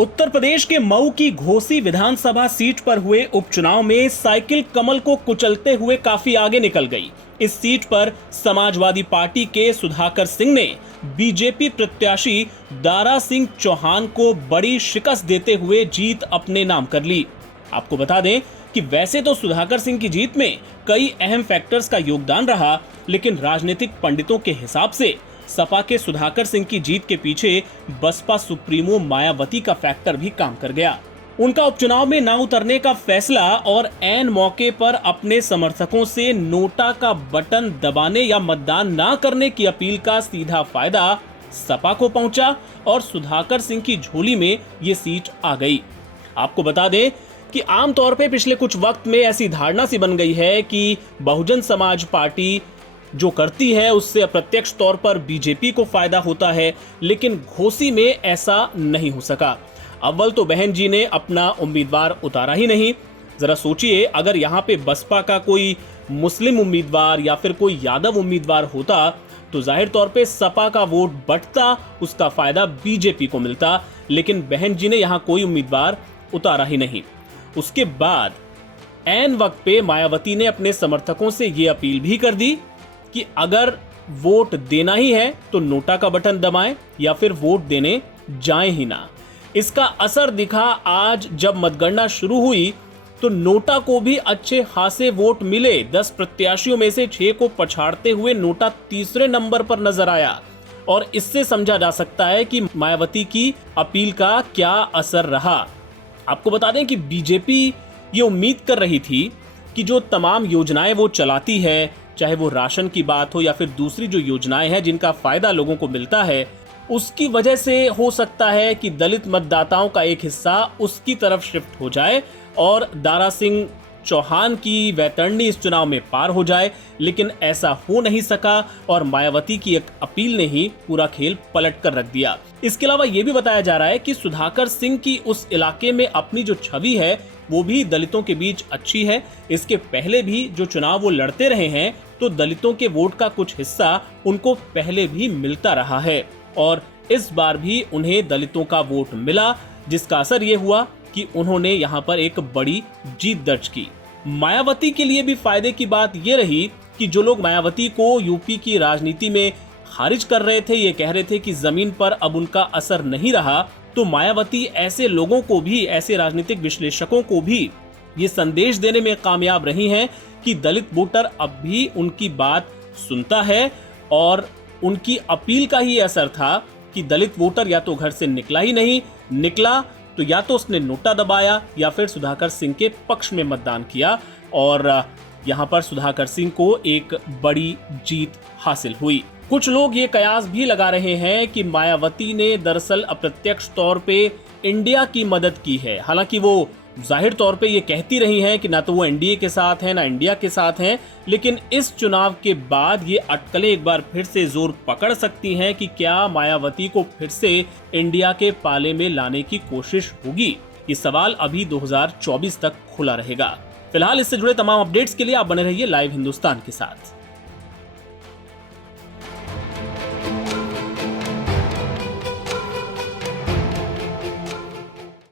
उत्तर प्रदेश के मऊ की घोसी विधानसभा सीट पर हुए उपचुनाव में साइकिल कमल को कुचलते हुए काफी आगे निकल गई। इस सीट पर समाजवादी पार्टी के सुधाकर सिंह ने बीजेपी प्रत्याशी दारा सिंह चौहान को बड़ी शिकस्त देते हुए जीत अपने नाम कर ली। आपको बता दें कि वैसे तो सुधाकर सिंह की जीत में कई अहम फैक्टर्स का योगदान रहा, लेकिन राजनीतिक पंडितों के हिसाब से सपा के सुधाकर सिंह की जीत के पीछे बसपा सुप्रीमो मायावती का फैक्टर भी काम कर गया। उनका उपचुनाव में ना उतरने का फैसला और ऐन मौके पर अपने समर्थकों से नोटा का बटन दबाने या मतदान ना करने की अपील का सीधा फायदा सपा को पहुंचा और सुधाकर सिंह की झोली में ये सीट आ गई। आपको बता दें कि आमतौर पे पिछले कुछ वक्त में ऐसी धारणा सी बन गई है कि बहुजन समाज पार्टी जो करती है उससे अप्रत्यक्ष तौर पर बीजेपी को फायदा होता है, लेकिन घोसी में ऐसा नहीं हो सका। अव्वल तो बहन जी ने अपना उम्मीदवार उतारा ही नहीं। जरा सोचिए, अगर यहाँ पे बसपा का कोई मुस्लिम उम्मीदवार या फिर कोई यादव उम्मीदवार होता तो जाहिर तौर पे सपा का वोट बंटता, उसका फायदा बीजेपी को मिलता, लेकिन बहन जी ने यहाँ कोई उम्मीदवार उतारा ही नहीं। उसके बाद ऐन वक्त पे मायावती ने अपने समर्थकों से ये अपील भी कर दी कि अगर वोट देना ही है तो नोटा का बटन दबाएं या फिर वोट देने जाएं ही ना। इसका असर दिखा आज जब मतगणना शुरू हुई तो नोटा को भी अच्छे खासे वोट मिले। 10 प्रत्याशियों में से 6 को पछाड़ते हुए नोटा तीसरे नंबर पर नजर आया और इससे समझा जा सकता है कि मायावती की अपील का क्या असर रहा। आपको बता दें कि बीजेपी ये उम्मीद कर रही थी कि जो तमाम योजनाएं वो चलाती है, चाहे वो राशन की बात हो या फिर दूसरी जो योजनाएं हैं जिनका फायदा लोगों को मिलता है, उसकी वजह से हो सकता है कि दलित मतदाताओं का एक हिस्सा उसकी तरफ शिफ्ट हो जाए और दारा सिंह चौहान की वैतरणी इस चुनाव में पार हो जाए, लेकिन ऐसा हो नहीं सका और मायावती की एक अपील ने ही पूरा खेल पलट कर रख दिया। इसके अलावा ये भी बताया जा रहा है कि सुधाकर सिंह की उस इलाके में अपनी जो छवि है वो भी दलितों के बीच अच्छी है। इसके पहले भी जो चुनाव वो लड़ते रहे हैं तो दलितों के वोट का कुछ हिस्सा उनको पहले भी मिलता रहा है और इस बार भी उन्हें दलितों का वोट मिला, जिसका असर ये हुआ कि उन्होंने यहाँ पर एक बड़ी जीत दर्ज की। मायावती के लिए भी फायदे की बात ये रही कि जो लोग मायावती को यूपी की राजनीति में खारिज कर रहे थे, ये कह रहे थे कि जमीन पर अब उनका असर नहीं रहा, तो मायावती ऐसे लोगों को भी, ऐसे राजनीतिक विश्लेषकों को भी ये संदेश देने में कामयाब रही हैं कि दलित वोटर अब भी उनकी बात सुनता है और उनकी अपील का ही असर था कि दलित वोटर या तो घर से निकला ही नहीं, निकला तो या तो उसने नोटा दबाया या फिर सुधाकर सिंह के पक्ष में मतदान किया और यहाँ पर सुधाकर सिंह को एक बड़ी जीत हासिल हुई। कुछ लोग ये कयास भी लगा रहे हैं कि मायावती ने दरअसल अप्रत्यक्ष तौर पे इंडिया की मदद की है। हालांकि वो जाहिर तौर पे ये कहती रही हैं कि ना तो वो एनडीए के साथ हैं ना इंडिया के साथ हैं, लेकिन इस चुनाव के बाद ये अटकलें एक बार फिर से जोर पकड़ सकती हैं कि क्या मायावती को फिर से इंडिया के पाले में लाने की कोशिश होगी। ये सवाल अभी 2024 तक खुला रहेगा। फिलहाल इससे जुड़े तमाम अपडेट्स के लिए आप बने रहिए लाइव हिंदुस्तान के साथ।